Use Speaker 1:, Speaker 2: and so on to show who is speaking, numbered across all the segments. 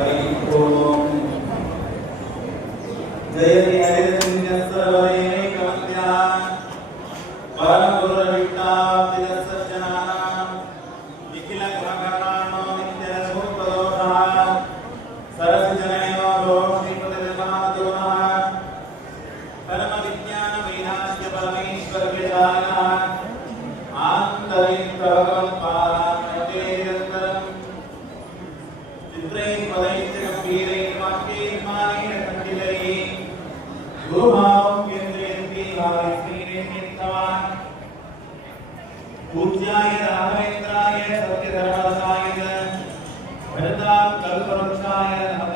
Speaker 1: Assalamualaikum, Jaya di ராமேந்திராய சத்யதர்மசாய வருதாம் கல்பவருஷாய நம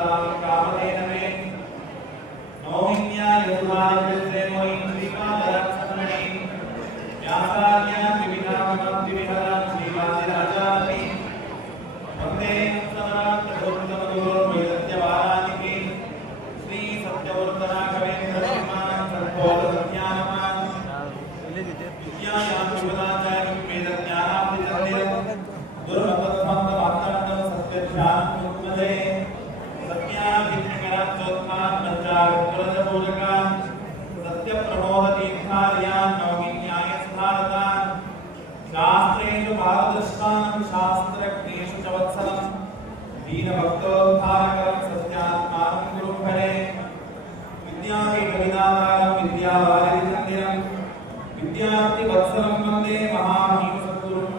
Speaker 1: विद्यावारिसन्दिरम् विद्यार्थिवत्सलं वंदे महामहिम सद्गुरुम्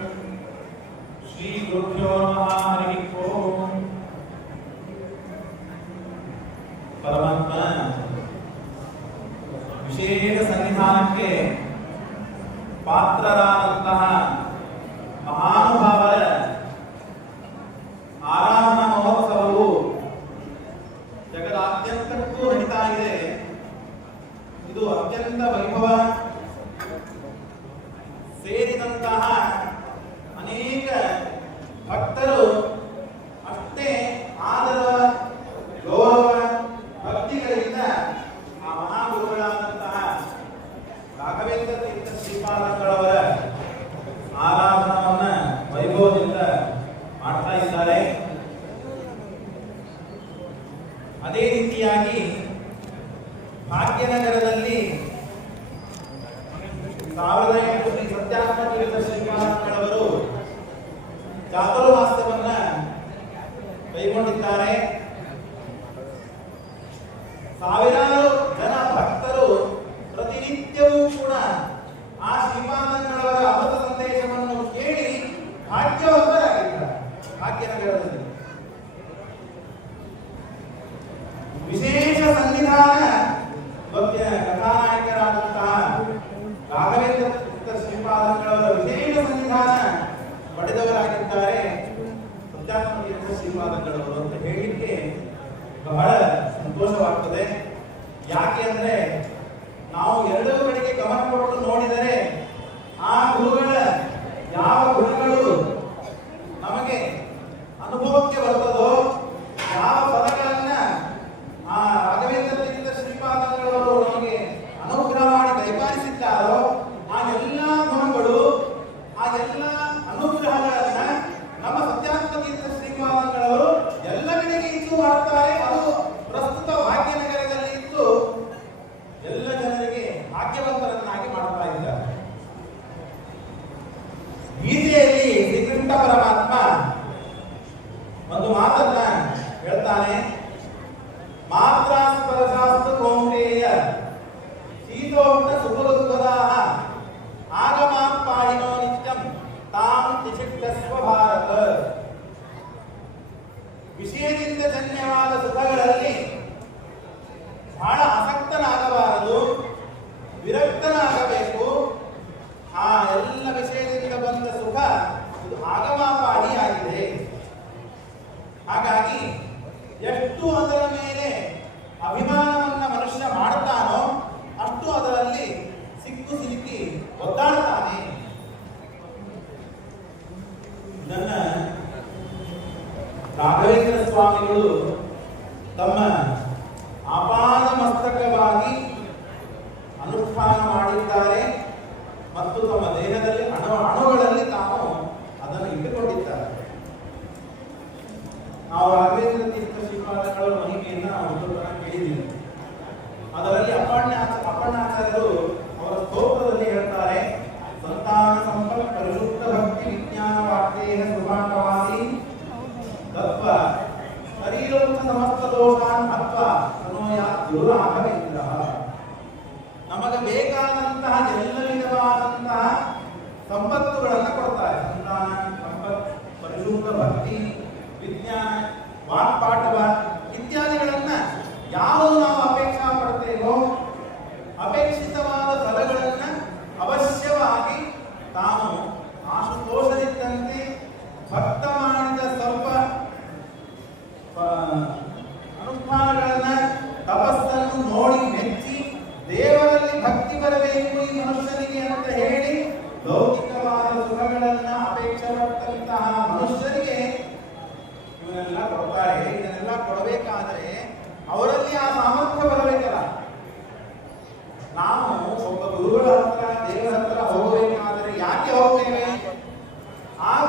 Speaker 1: विशेष सन्निधानಕ್ಕೆ ಅದೇ ರೀತಿಯಾಗಿ ಭಾಗ್ಯನಗರದಲ್ಲಿ ಸಾವಿರದ ಎಂಟು ಸತ್ಯಾತ್ಮ ತೀರ್ಥ ಶ್ರೀನಿವಾಸನವರು ಜಾತೋವಾಸವನ್ನ ಕೈಗೊಂಡಿದ್ದಾರೆ. ಸಾವಿರಾರು ಜನ ಭಕ್ತರು ಪ್ರತಿನಿತ್ಯವೂ ಕೂಡ ಆ ಶ್ರೀಮಾನಂಗಳವರ ಅಮೃತ ಸಂದೇಶವನ್ನು ಕೇಳಿ ಭಾಗ್ಯವಂತರಾಗಿದ್ದಾರೆ ಭಾಗ್ಯನಗರದಲ್ಲಿ. ಶ್ರೀಪಾದಂಗಳವರು ಅಂತ ಹೇಳಲಿಕ್ಕೆ ಬಹಳ ಸಂತೋಷವಾಗ್ತದೆ. ಯಾಕೆ ಅಂದ್ರೆ ನಾವು ಎರಡೂ ಕಡೆಗೆ ಗಮನ ಕೊಟ್ಟು ನೋಡಿದರೆ ಆ ಗುರುಗಳ ಸರ್ವಲೋಕಾನ್ ಅಥವಾ ತನೋಯ ದುರ್ಲಾಭವ ಇಂದ್ರಃ ನಮಗೆ ಬೇಕಾದಂತಹ ಎಲ್ಲ ವಿಧವಾದಂತಹ ಸಂಪತ್ತುಗಳನ್ನು ಕೊಡ್ತಾರೆ. ಸಂತಾನ, ಸಂಪತ್, ಪರಿಶುದ್ಧ ಭಕ್ತಿ, ವಿಜ್ಞಾನ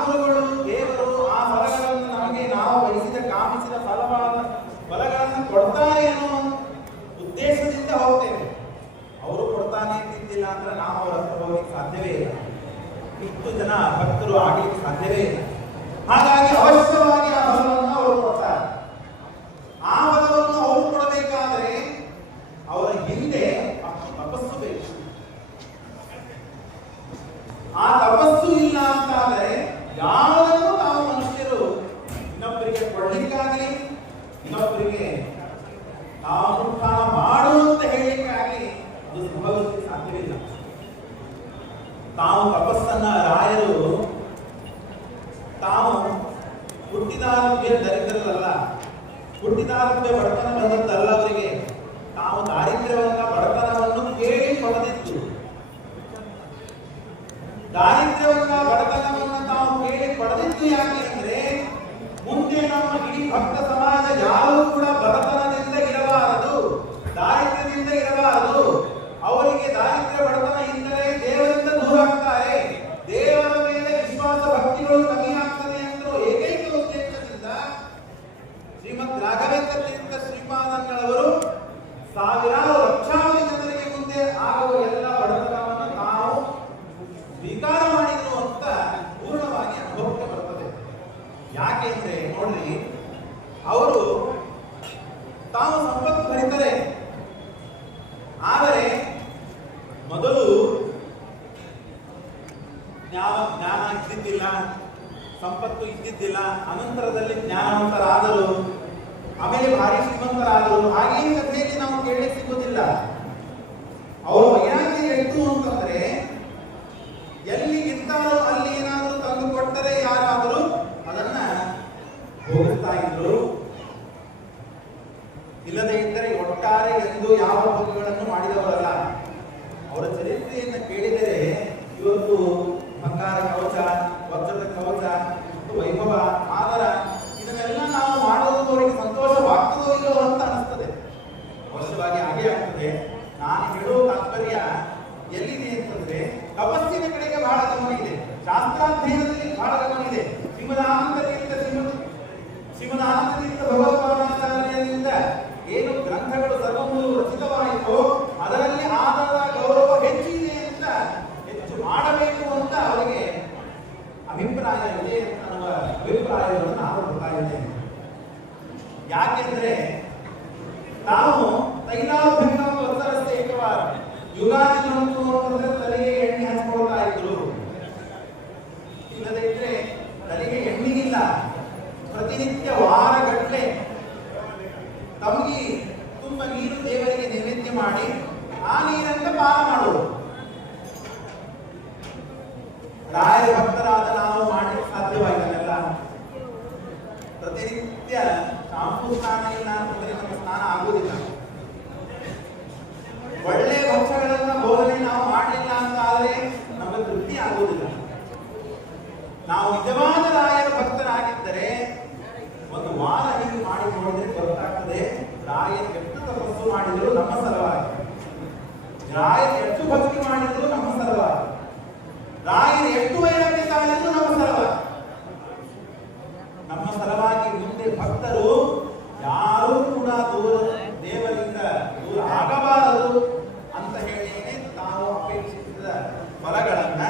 Speaker 1: ಆಂಧ್ರಗಳು ಆದರೂ ಹಾಗೆಯೇ ಕಥೆಯಲ್ಲಿ ನಾವು ಕೇಳಿ ಸಿಗುವುದಿಲ್ಲ. ಅವರು ಯಾಕೆ ಎತ್ತು ಅಂತಂದ್ರೆ ಎಲ್ಲಿ ಇರ್ತಾರೋ ಅಲ್ಲಿ ಏನಾದರೂ ತಂದು ಕೊಟ್ಟರೆ ಯಾರಾದರೂ ಅದನ್ನ ಹೋಗ್ತಾ ಇದ್ರು. ಇಲ್ಲದೆ ಇದ್ದರೆ ಒಟ್ಟಾರೆ ಎಂದು ಯಾವ ಬಗೆಗಳನ್ನು ಮಾಡಿದವರಲ್ಲ. ಅವರ ಚರಿತ್ರೆಯನ್ನು ಕೇಳಿದರೆ ಇವತ್ತು ಬಂಗಾರ ಕವಚ, ವಜ್ರದ ಕವಚ ವೈಭವ ವಸ್ತುವಾಗಿ ಹಾಗೆ ಆಗ್ತದೆ. ನಾನು ಹೇಳೋ ತಾತ್ಪರ್ಯ ಎಲ್ಲಿದೆ ಅಂತಂದ್ರೆ, ತಪಸ್ಸಿನ ಕಡೆಗೆ ಬಹಳ ಗಮನ ಇದೆ. ಶಾಸ್ತ್ರಾಧ್ಯಯನದಲ್ಲಿ ಬಹಳ ಗಮನ ಇದೆ. ಸಿಂಹದ ಆನಂದದಿಂದ ಸಿಂಹ ಸಿಂಹದ ಆನಂದದಿಂದ ಏನು ಗ್ರಂಥಗಳು ಸರ್ವಮೂಲ ರಚಿತವಾಯಿತೋ, ಅದರಲ್ಲಿ ಆದರ ಗೌರವ ಹೆಚ್ಚಿದೆ ಅಂತ ಹೆಚ್ಚು ಮಾಡಬೇಕು ಅಂತ ಅವರಿಗೆ ಅಭಿಪ್ರಾಯ ಇದೆ ಅನ್ನುವ ಅಭಿಪ್ರಾಯವನ್ನು ನಾನು ಬರ್ತಾ ಇದ್ದೇನೆ. ಯಾಕೆಂದ್ರೆ ನಾವು ರಾಯರು ಎಷ್ಟು ಭಕ್ತಿ ಮಾಡಿದ್ರು ನಮ್ಮ ಸಲುವಾಗಿ ರಾಯರು ಎಷ್ಟು ವೈರಾಗ್ಯ ತಾಳಿದ್ರು ನಮ್ಮ ಸಲುವಾಗಿ ನಮ್ಮ ಸರವಾಗಿ ಮುಂದೆ ಭಕ್ತರು ಯಾರೂ ಕೂಡ ದೂರ ದೇವರಿಂದ ದೂರ ಆಗಬಾರದು ಅಂತ ಹೇಳಿ ತಾವು ಅಪೇಕ್ಷಿಸಿದ ಫಲಗಳನ್ನ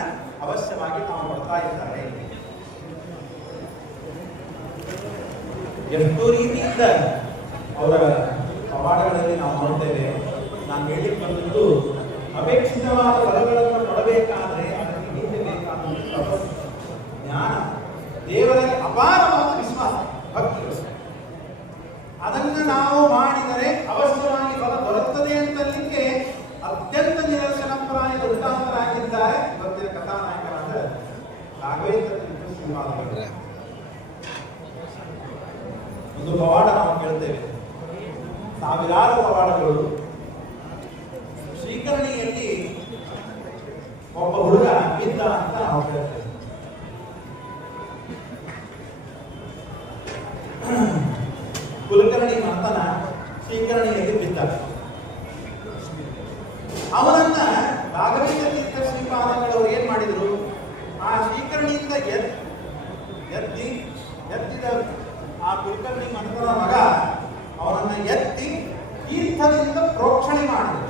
Speaker 1: ಅವಶ್ಯವಾಗಿ ತಾವು ಕೊಡ್ತಾ ಇದ್ದಾರೆ. ಎಷ್ಟು ರೀತಿಯಿಂದ ಅವರ ಪವಾಡಗಳಲ್ಲಿ ನಾವು ನೋಡ್ತೇವೆ. ನಾನು ಹೇಳಿಕೊಂಡು ಅಪೇಕ್ಷಿತವಾದ ಫಲಗಳನ್ನು ಕೊಡಬೇಕಾದ್ರೆ ಅದಕ್ಕೆ ಹಿಂದೆ ಬೇಕಾದ ಜ್ಞಾನ. ದೇವರಲ್ಲಿ ಅಪಾರವಾದ ವಿಶ್ವಾಸ. ಭಕ್ತಿ ಅದನ್ನು ನಾವು ಮಾಡಿದರೆ ಅವಶ್ಯವಾಗಿ ಫಲ ದೊರಕುತ್ತದೆ ಅಂತಲಿಕ್ಕೆ ಅತ್ಯಂತ ನಿದರ್ಶನಪ್ರಾಯ ವೃತ್ತಾಂತರಾಗಿದ್ದಾರೆ ಇವತ್ತಿನ ಕಥಾನಾಯಕರಾದ ರಾಘವೇಂದ್ರ ತೀರ್ಥ ಶ್ರೀಪಾದಗಳು ಒಂದು ಪವಾಡ ನಾವು ಕೇಳ್ತೇವೆ. ಸಾವಿರಾರು ಪವಾಡಗಳು ಶ್ರೀಕರಣಿಯಲ್ಲಿ ಒಬ್ಬ ಹುಡುಗ ಇದ್ದ ಅಂತ ನಾವು ಕೇಳ್ತೇವೆ ಕುಲಕರ್ಣಿ ಮಂತನ ಶ್ರೀಕರಣಿಯಲ್ಲಿ ಬಿದ್ದ ಅವನನ್ನ ರಾಘವೇಂದ್ರ ತೀರ್ಥ ಶ್ರೀಪಾದಗಳವರು ಏನ್ ಮಾಡಿದ್ರು ಆ ಶ್ರೀಕರಣಿಯಿಂದ ಎದ್ ಎತ್ತಿ ಎತ್ತಿದ ಆ ಕುಲಕರ್ಣಿ ಮಂತ್ರನ ಮಗ ಅವನನ್ನ ಎತ್ತಿ ತೀರ್ಥದಿಂದ ಪ್ರೋಕ್ಷಣೆ ಮಾಡಿದರು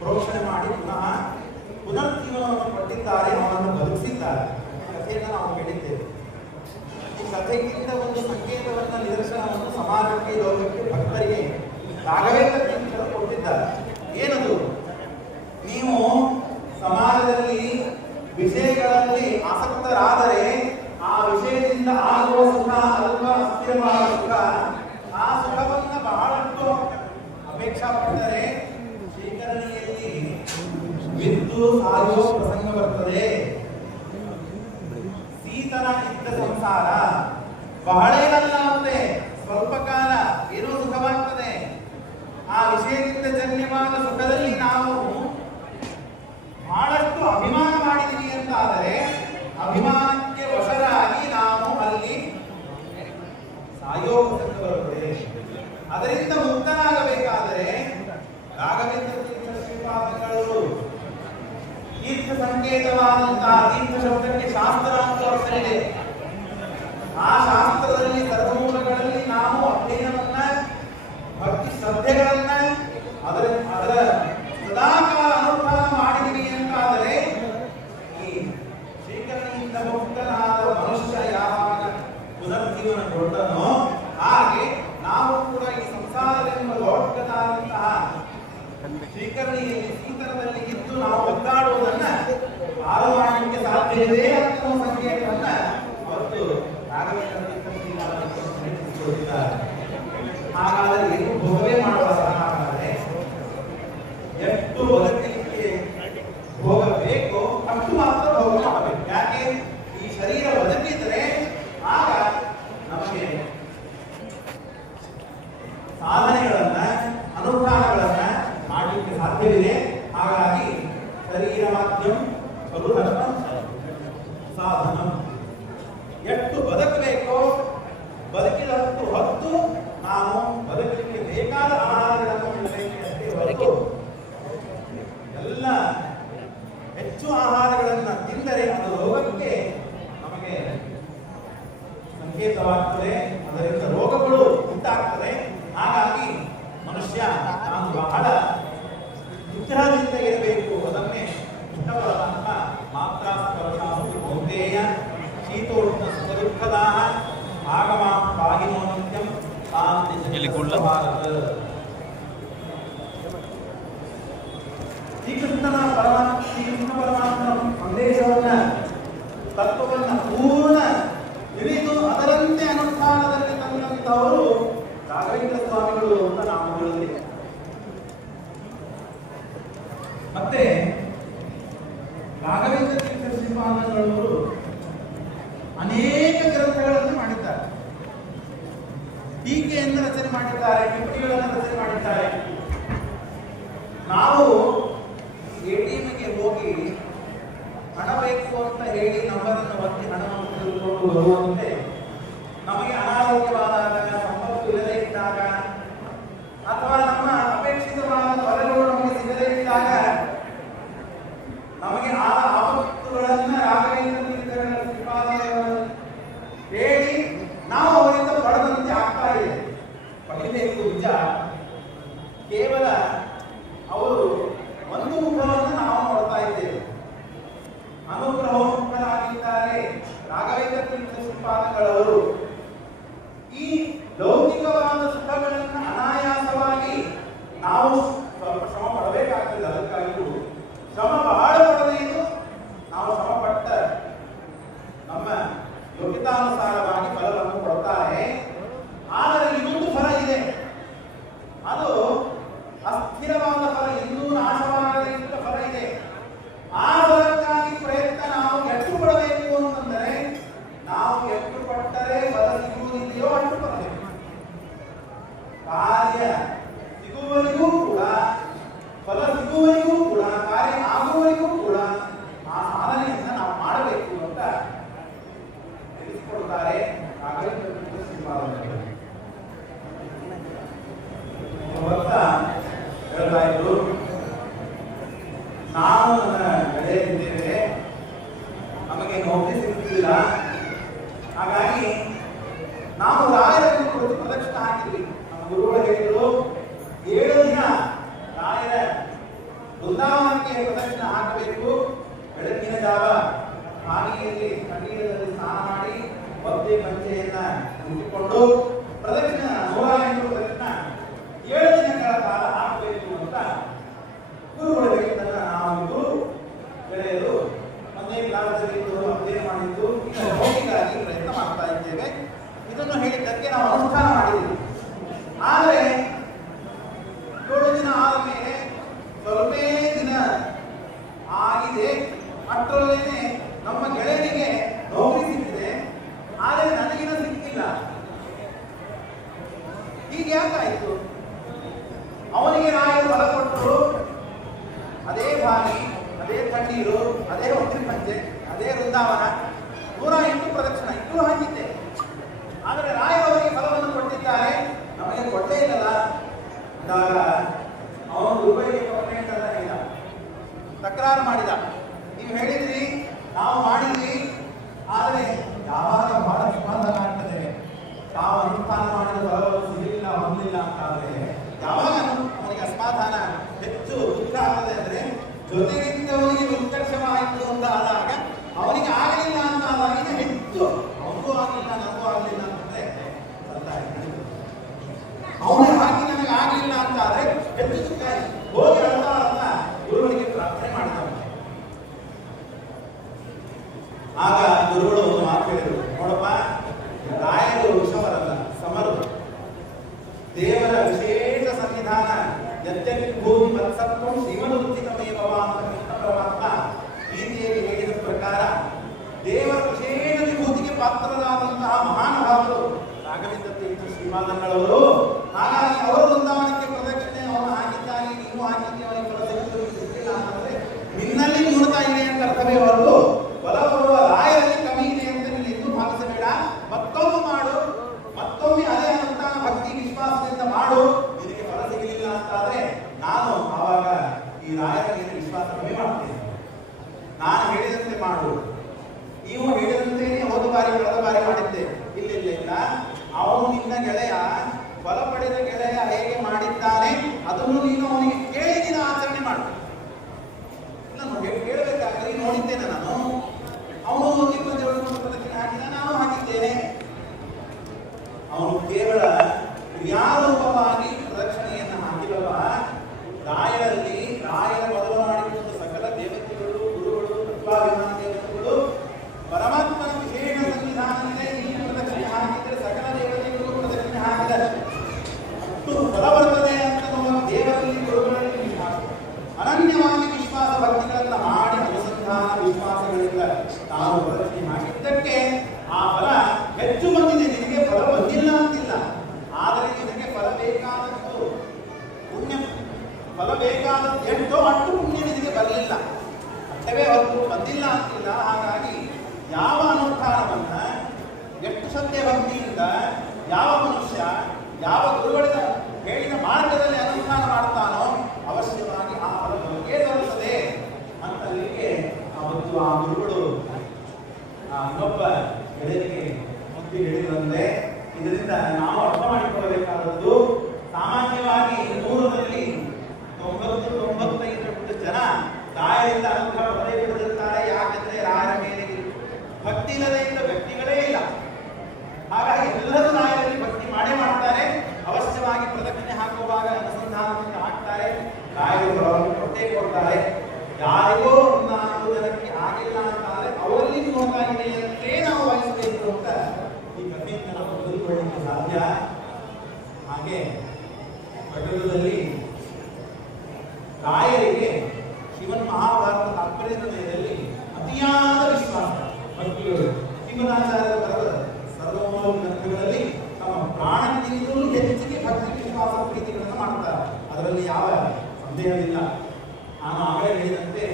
Speaker 1: ಪ್ರೋಕ್ಷಣೆ ಮಾಡಿ ಪುನಃ ಪುನರ್ಜೀವನವನ್ನು ಕೊಟ್ಟಿದ್ದಾರೆ ಅವನನ್ನು ಬದುಕಿಸಿದ್ದಾರೆ ಕಥೆಯನ್ನು ನಾವು ಕೇಳಿದ್ದೇವೆ ಈ ಕಥೆಗಿಂತ ಒಂದು ಸಂಕೇತವನ್ನ ನಿದರ್ಶನವನ್ನು ಸಮಾಜಕ್ಕೆ ಲೋಕಕ್ಕೆ ಭಕ್ತರಿಗೆ ರಾಘವೇಂದ್ರ ತೀರ್ಥರು ಕೊಟ್ಟಿದ್ದಾರೆ ಏನದು ನೀವು ಸಮಾಜದಲ್ಲಿ ವಿಷಯಗಳಲ್ಲಿ ಆಸಕ್ತರಾದರೆ ಆ ವಿಷಯದಿಂದ ಆಗುವ ಸುಖ ಅಲ್ಪ ಅಸ್ಥಿರವಾದ ಸುಖ. ಆ ಸುಖವನ್ನ ಬಹಳಷ್ಟು ಅಪೇಕ್ಷಾ ಪಟ್ಟರೆ ಶೇಖರಣೆಯಲ್ಲಿ ಬಿದ್ದು ಸಾಗುವ ಪ್ರಸಂಗ ಬರ್ತದೆ. ಸೀತನ ಇದ್ದ ಸಂಸಾರ ಬಹಳೇನಲ್ಲ ಅಂತೆ ಸ್ವಲ್ಪ ಕಾಲ ಏನೋ ಸುಖವಾಗ್ತದೆ. ಆ ವಿಷಯದಿಂದ ಜನ್ಯವಾದ ಸುಖದಲ್ಲಿ ನಾವು ಬಹಳಷ್ಟು ಅಭಿಮಾನ ಮಾಡಿದೀವಿ ಅಂತ ಆದರೆ ಅಭಿಮಾನಕ್ಕೆ ವಶರಾಗಿ ನಾವು ಅಲ್ಲಿ ಸಾಯೋ ಬರುತ್ತದೆ ಅದರಿಂದ ಮುಕ್ತನಾಗಬೇಕಾದರೆ ರಾಘವೇಂದ್ರ ತೀರ್ಥ ಸಂಕೇತವಾದಂತಹ ತೀರ್ಥ ಶಬ್ದಕ್ಕೆ ಶಾಸ್ತ್ರ ಅಂತ ಇದೆ ಆ ಶಾಸ್ತ್ರದಲ್ಲಿ ಸರ್ವಮೂಲಗಳಲ್ಲಿ ನಾವು ಅಧ್ಯಯನವನ್ನ ಭಕ್ತಿ ಶ್ರದ್ಧೆಗಳನ್ನ ಅದರ ಅದರ ಸದಾಕಾಲ ಅನುಷ್ಠಾನ ಮಾಡಿದೀವಿ ಅಂತಾದರೆ ಈ ಶ್ರೀಕರಣಿಯಿಂದ ಮುಕ್ತನಾದ ಮನುಷ್ಯ ಯಾವಾಗ ಪುನರ್ಜೀವನ ಕೊಟ್ಟನೋ ಹಾಗೆ ನಾವು ಕೂಡ ಈ ಸಂಸಾರವೆಂಬ ಲೋಕದಾದಂತಹ ಸ್ವೀಕರಣೆಯಲ್ಲಿ ಸೀತನದಲ್ಲಿ ಇದ್ದು ನಾವು ಒದ್ದಾಡುವುದನ್ನ ಹಾಳು ಮಾಡಲಿಕ್ಕೆ ಸಾಧ್ಯವಿದೆ ಅಂತ ಒಂದು ಸಂಕೇತವನ್ನ ಅವತ್ತು ರಾಘವೇಂದ್ರ ತೀರ್ಥ ಶ್ರೀಪಾದರು ನೆನಪಿಸಿಕೊಂಡಿದ್ದಾರೆ. ಹಾಗಾದರೆ ಏನು ಭೋಗವೇ ಮಾಡಬಾರದು ಹಾಗಾದರೆ ಎಷ್ಟು ಬದುಕಲಿಕ್ಕೆ ಭೋಗ ಬೇಕೋ ಅಷ್ಟು ಮಾತ್ರ ಭೋಗ ಮಾಡಬೇಕು ಯಾಕೆ ಈ ಶರೀರ ಬದುಕಿದ್ರೆ ಆಗ ನಮಗೆ ಸಾಧನೆಗಳನ್ನ ಅನುಷ್ಠಾನಗಳನ್ನ ಮಾಡಲಿಕ್ಕೆ ಸಾಧ್ಯವಿದೆ ಹಾಗಾಗಿ ಶರೀರ ಮಾಧ್ಯಮ ಬಲುಧರ್ಮ ಸಾಧನ ಎಷ್ಟು ಬದುಕಬೇಕೋ ಬದುಕಿದಷ್ಟು ಹೊತ್ತು ನಾವು ಬದುಕಲಿಕ್ಕೆ ಬೇಕಾದ ಆಹಾರಗಳನ್ನು ಉಣ್ಣಬೇಕಷ್ಟೇ ಹೊರತು ಎಲ್ಲ ಹೆಚ್ಚು ಆಹಾರಗಳನ್ನು ತಿಂದರೆ ಅದು ರೋಗಕ್ಕೆ ನಮಗೆ ಸಂಕೇತವಾಗ್ತದೆ ಅದರಿಂದ ರೋಗಗಳು ಉಂಟಾಗ್ತದೆ ಹಾಗಾಗಿ ಮನುಷ್ಯ ತಾನು ಬಹಳ ನಿಗ್ರಹದಿಂದ ಇರಬೇಕು. ಅದನ್ನೇ ಇಷ್ಟಪಡದಂತ ಮಾತ್ರ ಬಹುತೇಯ ಶೀತೋಷ್ಣ ಸುಖದುಃಖದಾಹ ಆಗಮ ಪಾಹಿನೋ ನಿತ್ಯಂ. ಭಾರತ ಶ್ರೀಕೃಷ್ಣನ ಪರಮಾತ್ಮ ಸಂದೇಶವನ್ನ ತತ್ವವನ್ನು ಪೂರ್ಣ ತಿಳಿದು ಅದರಂತೆ ಅನುಷ್ಠಾನದಲ್ಲಿ ತಂದಂತವರು ರಾಘವೇಂದ್ರ ಸ್ವಾಮಿಗಳು ಅಂತ ಹೇಳಿದ್ದೇವೆ ಮತ್ತೆ ರಾಘವೇಂದ್ರ ತೀರ್ಥ ಶ್ರೀಪಾದಗಳವರು ಅನೇಕ ಗ್ರಂಥಗಳನ್ನು ಮಾಡಿದ್ದಾರೆ. ಟೀಕೆಯನ್ನು ರಚನೆ ಮಾಡಿದ್ದಾರೆ ಟಿಪ್ಪಣಿಗಳನ್ನು ರಚನೆ ಮಾಡಿದ್ದಾರೆ. the ಬೃಂದಾವನ ನೂರ ಎಂಟು ಪ್ರದಕ್ಷಿಣ, ಇನ್ನೂ ಹಾಕಿದ್ದೆ ಆದರೆ ರಾಯರವರಿಗೆ ಫಲವನ್ನು ಕೊಟ್ಟಿದ್ದಾರೆ. ನಮಗೆ ಕೊಟ್ಟೇ ಇಲ್ಲಲ್ಲ. ಅಂದಾಗ ಅವನು ದುರ್ಬೈಗೆ ಕಂಪ್ಲೇಂಟ್ ತಕರಾರು ಮಾಡಿದ. ನೀವು ಹೇಳಿದ್ರಿ, ನಾವು ಮಾಡಿದ್ವಿ. ಆದರೆ ಯಾವಾಗ ಬಹಳ ಸಮಾಧಾನ ಆಗ್ತದೆ. ತಾವು ಅನುಷ್ಠಾನ ಮಾಡಿದ ಫಲವನ್ನು ಸಿಗಲಿಲ್ಲ ಹೊಂದಿಲ್ಲ ಅಂತಾದರೆ ಯಾವಾಗ ಅವನಿಗೆ ಅಸಮಾಧಾನ? ಹೆಚ್ಚು ಉತ್ಸಾಹ ಆಗ್ತದೆ ಅಂದರೆ ಜೊತೆಗಿದ್ದವನಿಗೆ ಉತ್ಕರ್ಷವಾಯಿತು ಅಂತ ಆದಾಗ ಅವನಿಗೆ ಆಗಲಿಲ್ಲ ಅಂತ ಆದಾಗ ಹೆಚ್ಚು. ಅವನಿಗೂ ಆಗಲಿಲ್ಲ ಸಿಂಹಾಸನಗಳವರು ಹಾಗಾಗಿ ಅವರು ಪ್ರದಕ್ಷಿಣೆ ಅವರು ಹಾಕಿದ್ದಾರೆ ನೀವು ಹಾಕಿದ್ದೀವಿ ಅವರಿಗೆ ಪ್ರದಕ್ಷಿಣೆ ಸಿಕ್ಕಿಲ್ಲ ಅಂತಂದ್ರೆ, ನಿನ್ನಲ್ಲಿ ನೋಡ್ತಾ ಅಂತ ಅರ್ಥವೇ ಹೊರತು ಕೇವಲ ಯಾವ ರೂಪವಾಗಿ ಇನ್ನೊಬ್ಬ ಗೆಳೆಯರಿಗೆ ಮುಕ್ತಿ ಹೇಳಿದಂತೆ ಇದರಿಂದ ನಾವು ಸಾಧ್ಯವಿಲ್ಲ ನಾನು ಆಮೇಲೆ ಹೇಳಿದಂತೆ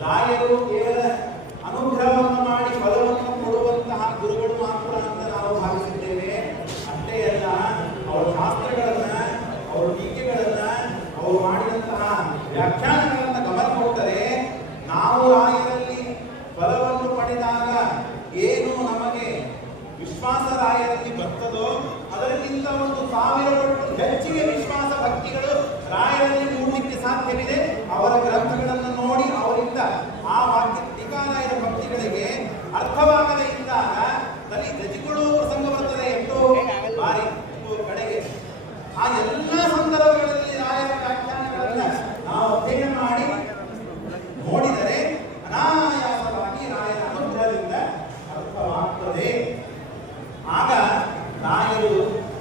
Speaker 1: ರಾಯರು ಕೇವಲ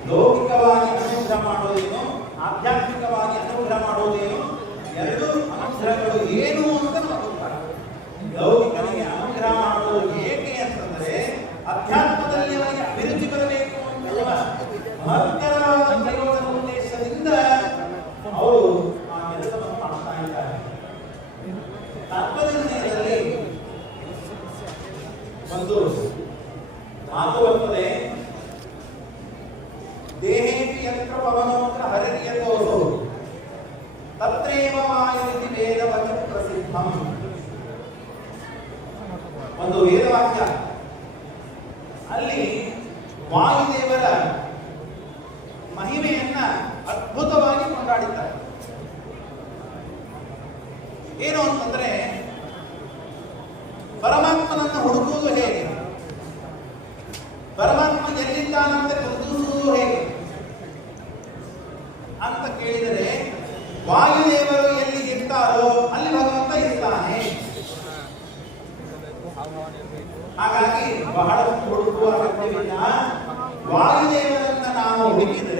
Speaker 1: ಲೌಕಿಕವಾಗಿ ಅನುಗ್ರಹ ಮಾಡೋದೇನು? ಆಧ್ಯಾತ್ಮಿಕವಾಗಿ ಅನುಗ್ರಹ ಮಾಡೋದೇನು? ಎರಡು ಅನುಗ್ರಹಗಳು ಏನು ಅಂತ ನಾವು ಲೌಕಿಕನಿಗೆ ಅನುಗ್ರಹ ಮಾಡೋದು ಏಕೆ ಅಂತಂದರೆ, ಅಧ್ಯಾತ್ಮದಲ್ಲಿ ಅವರಿಗೆ ಅಭಿರುಚಿ ಬರಬೇಕು ಅಂತ ವಾಯುದೇವರು ಎಲ್ಲಿಗಿರ್ತಾರೋ ಅಲ್ಲಿ ಭಗವಂತ ಇರ್ತಾನೆ. ಹಾಗಾಗಿ ಬಹಳಷ್ಟು ಹುಡುಕುವ ಅಗತ್ಯವಿಲ್ಲ. ವಾಯುದೇವರನ್ನ ನಾವು ಹುಡುಕಿದರೆ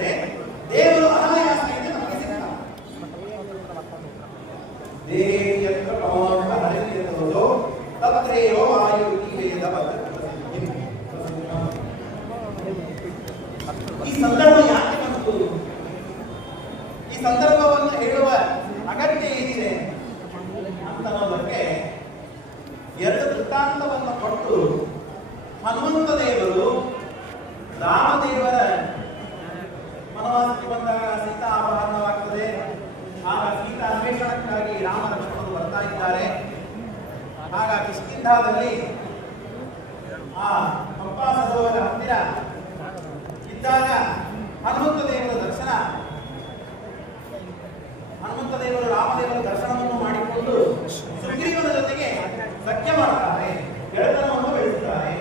Speaker 1: ಅನ್ವೇಷಣಕ್ಕಾಗಿ ರಾಮ ಲಕ್ಷ್ಮಣರು ಬರ್ತಾ ಇದ್ದಾರೆ. ಆಗ ಕಿಷ್ಕಿಂಧಾದಲ್ಲಿ ಆ ಪಂಪಾ ಸರೋವರ ಹತ್ತಿರ ಇದ್ದಾಗ ಹನುಮಂತ ದೇವರ ದರ್ಶನ, ಹನುಮಂತ ದೇವರು ರಾಮದೇವರ ದರ್ಶನವನ್ನು ಮಾಡಿಕೊಂಡು ಸುಗ್ರೀವನ ಜೊತೆಗೆ ಸತ್ಯ ಮಾಡುತ್ತಾರೆ ಗೆಳೆತನವನ್ನು ಬೆಳೆಸುತ್ತಾರೆ.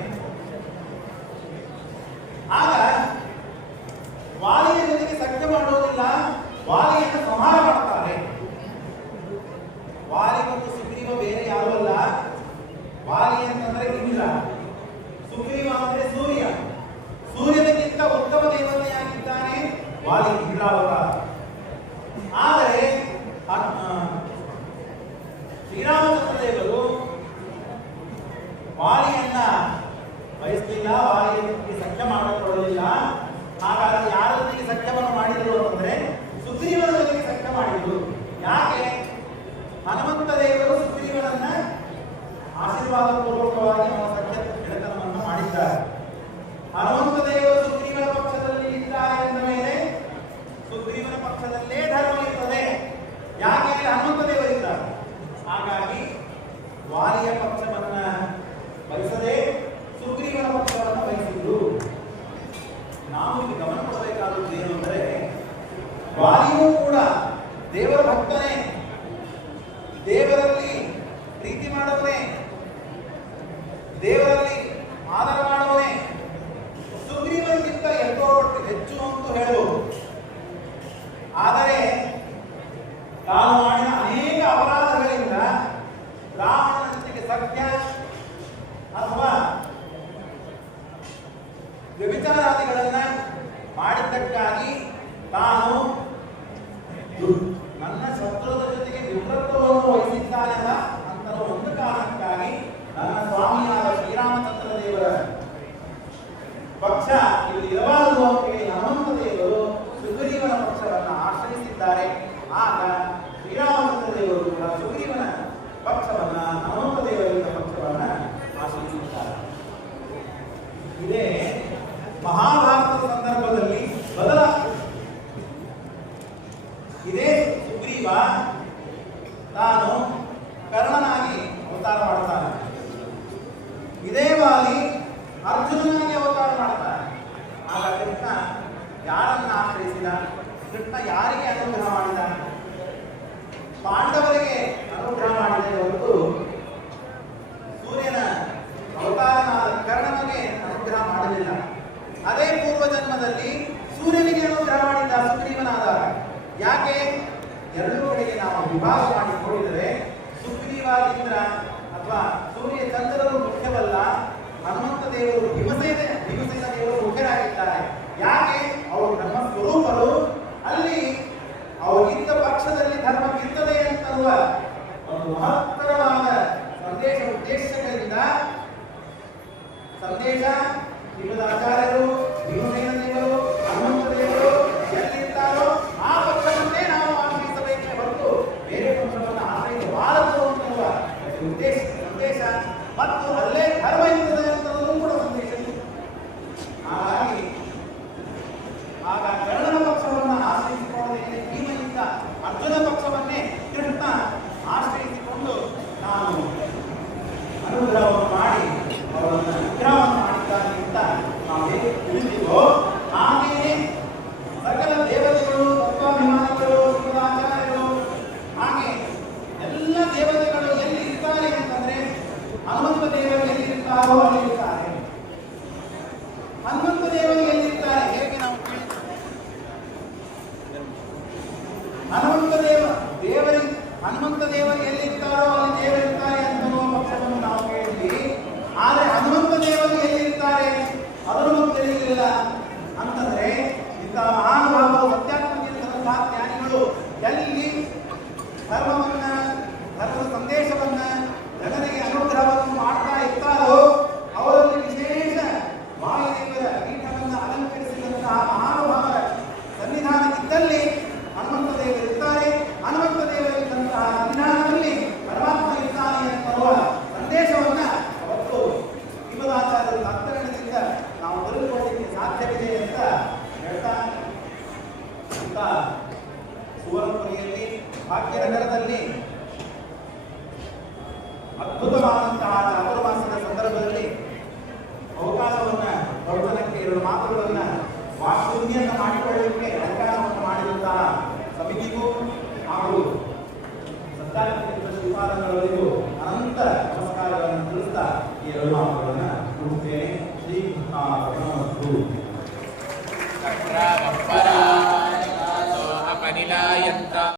Speaker 1: ಆಗ ವಾಲಿಯ ಜೊತೆಗೆ ಸತ್ಯ ಮಾಡುವುದಿಲ್ಲ, ವಾಲಿಯನ್ನು ಸಂಹಾರ ಮಾಡುತ್ತಾರೆ ವಾಲಿ ಮತ್ತು ಸುಗ್ರೀವ ಬೇರೆ ಯಾರು ಅಲ್ಲ. ವಾಲಿ ಅಂತಂದ್ರೆ ಇಂದ್ರ ಸುಗ್ರೀವ ಅಂದ್ರೆ ಸೂರ್ಯ. ಸೂರ್ಯನಿಗಿಂತ ಉತ್ತಮ ದೇವತೆ ಆಗಿದ್ದಾನೆ ವಾಲಿ ಇಂದ್ರಾವತಾರ ಆದರೆ ಶ್ರೀರಾಮಚಂದ್ರ ದೇವರು ವಾಲಿಯನ್ನ ಬಯಸಲಿಲ್ಲ, ವಾಲಿಯನ್ನು ಸಖ್ಯ ಮಾಡಿಕೊಳ್ಳಲಿಲ್ಲ. Maria para ಪಾಂಡವರಿಗೆ ಅನುಗ್ರಹ ಮಾಡಿದರೆ ಹೊರತು ಸೂರ್ಯನ ಅವತಾರನಾದ ಕರ್ಣನಿಗೆ ಅನುಗ್ರಹ ಮಾಡಲಿಲ್ಲ. ಅದೇ ಪೂರ್ವ ಜನ್ಮದಲ್ಲಿ ಸೂರ್ಯನಿಗೆ ಅನುಗ್ರಹ ಮಾಡಿದ್ದ ಸುಗ್ರೀವನಾದ ಯಾಕೆ? ಎರಡೂ ಕಡೆಗೆ ನಾವು ವಿಭಾಗ ಮಾಡಿ ನೋಡಿದರೆ ಸುಗ್ರೀವಾದಿಂದ್ರ ಅಥವಾ ಸೂರ್ಯ ಚಂದ್ರರು ಮುಖ್ಯವಲ್ಲ, ಹನುಮಂತ ದೇವರು ಹಿಮಸೇನ ಹಿಮಸೇನ ದೇವರು ಮುಖ್ಯರಾಗಿದ್ದಾರೆ. ಯಾಕೆ? ಅವರು ನಮ್ಮ ಸ್ವರೂಪರು. ಅಲ್ಲಿ ಎಂಬ ಒಂದು ಮಹತ್ತರವಾದ ಸಂದೇಶ ಉದ್ದೇಶಗಳಿಂದ ಸಂದೇಶ ವಿವಿಧ ಆಚಾರ್ಯರು